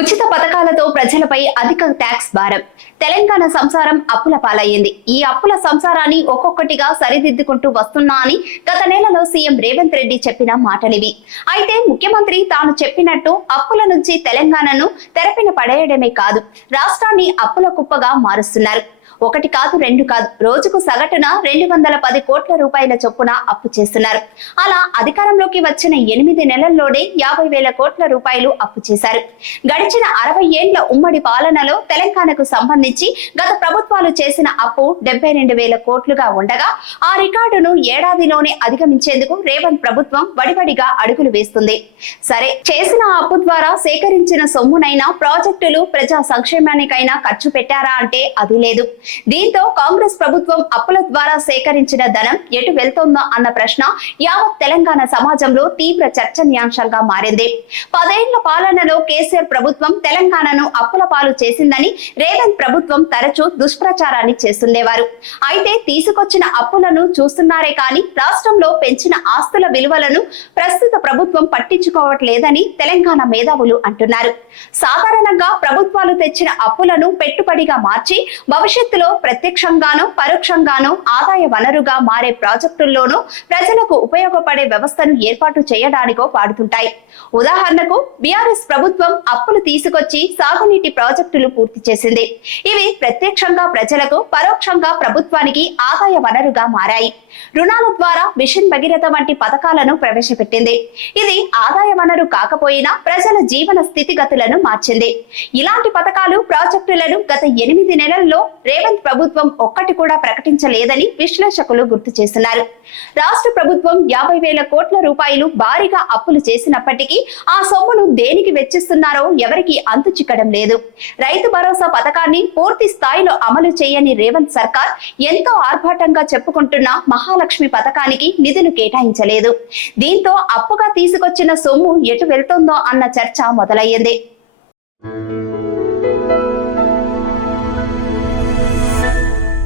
ఉచిత పథకాలతో ప్రజలపై అధిక ట్యాక్స్ భారం. తెలంగాణ సంసారం అప్పుల పాలయ్యింది. ఈ అప్పుల సంసారాన్ని ఒక్కొక్కటిగా సరిదిద్దుకుంటూ వస్తున్నా అని గత నెలలో సీఎం రేవంత్ రెడ్డి చెప్పిన మాటలివి. అయితే ముఖ్యమంత్రి తాను చెప్పినట్టు అప్పుల నుంచి తెలంగాణను తెరపిన పడేయడమే కాదు రాష్ట్రాన్ని అప్పుల కుప్పగా మారుస్తున్నారు. ఒకటి కాదు రెండు కాదు. రోజుకు సగటున రెండు వందల పది కోట్ల రూపాయల చొప్పున అప్పు చేస్తున్నారు. అలా అధికారంలోకి వచ్చిన ఎనిమిది నెలల్లోనే యాభై వేల కోట్ల రూపాయలు అప్పు చేశారు. గడిచిన అరవై ఏండ్ల ఉమ్మడి పాలనలో తెలంగాణకు సంబంధించి గత ప్రభుత్వాలు చేసిన అప్పు డెబ్బై రెండు వేల కోట్లుగా ఉండగా ఆ రికార్డును ఏడాదిలోనే అధిగమించేందుకు రేవంత్ ప్రభుత్వం వడివడిగా అడుగులు వేస్తుంది. సరే చేసిన అప్పు ద్వారా సేకరించిన సొమ్మునైనా ప్రాజెక్టులు ప్రజా సంక్షేమానికైనా ఖర్చు పెట్టారా అంటే అది లేదు. దీంతో కాంగ్రెస్ ప్రభుత్వం అప్పుల ద్వారా సేకరించిన ధనం ఎటు వెళ్తుందో అన్న ప్రశ్న యావత్ తెలంగాణ సమాజంలో తీవ్ర చర్చనీయాంశంగా మారింది. పదేళ్ళ పాలనలో కేసీఆర్ ప్రభుత్వం తెలంగాణను అప్పుల పాలు చేసిందని రేవంత్ ప్రభుత్వం తరచూ దుష్ప్రచారాన్ని చేస్తుండేవారు. అయితే తీసుకొచ్చిన అప్పులను చూస్తున్నారే కానీ రాష్ట్రంలో పెంచిన ఆస్తుల విలువలను ప్రస్తుత ప్రభుత్వం పట్టించుకోవట్లేదని తెలంగాణ మేధావులు అంటున్నారు. సాధారణంగా ప్రభుత్వాలు తెచ్చిన అప్పులను పెట్టుబడిగా మార్చి భవిష్యత్తులో ఇందులో ప్రత్యక్షంగానూ పరోక్షంగానూ ఆదాయ వనరుగా మారే ప్రాజెక్టుల్లోనూ ప్రజలకు ఉపయోగపడే వ్యవస్థను ఏర్పాటు చేయడానికో వాడుతుంటాయి. ఉదాహరణకు బీఆర్ఎస్ ప్రభుత్వం అప్పులు తీసుకొచ్చి సాగునీటి ప్రాజెక్టులు పూర్తి చేసింది. ఇవి ప్రత్యక్షంగా ప్రజలకు పరోక్షంగా ప్రభుత్వానికి ఆదాయ వనరుగా మారాయి. రుణాల ద్వారా మిషన్ భగీరథ వంటి పథకాలను ప్రవేశపెట్టింది. ఇది ఆదాయ వనరు కాకపోయినా ప్రజల జీవన స్థితిగతులను మార్చింది. ఇలాంటి పథకాలు ప్రాజెక్టులను గత ఎనిమిది నెలల్లో రేవంత్ ప్రభుత్వం ఒక్కటి కూడా ప్రకటించలేదని విశ్లేషకులు గుర్తు చేస్తున్నారు. రాష్ట్ర ప్రభుత్వం యాభై వేల కోట్ల రూపాయలు భారీగా అప్పులు చేసినప్పటికీ ఆ సొమ్మును దేనికి వెచ్చిస్తున్నారో ఎవరికి అంతు చిక్కడం లేదు. రైతు భరోసా పథకాన్ని పూర్తి స్థాయిలో అమలు చేయని రేవంత్ సర్కార్ ఎంతో ఆర్భాటంగా చెప్పుకుంటున్న మహాలక్ష్మి పథకానికి నిధులు కేటాయించలేదు. దీంతో అప్పుగా తీసుకొచ్చిన సొమ్ము ఎటు వెళ్తుందో అన్న చర్చ మొదలయ్యింది.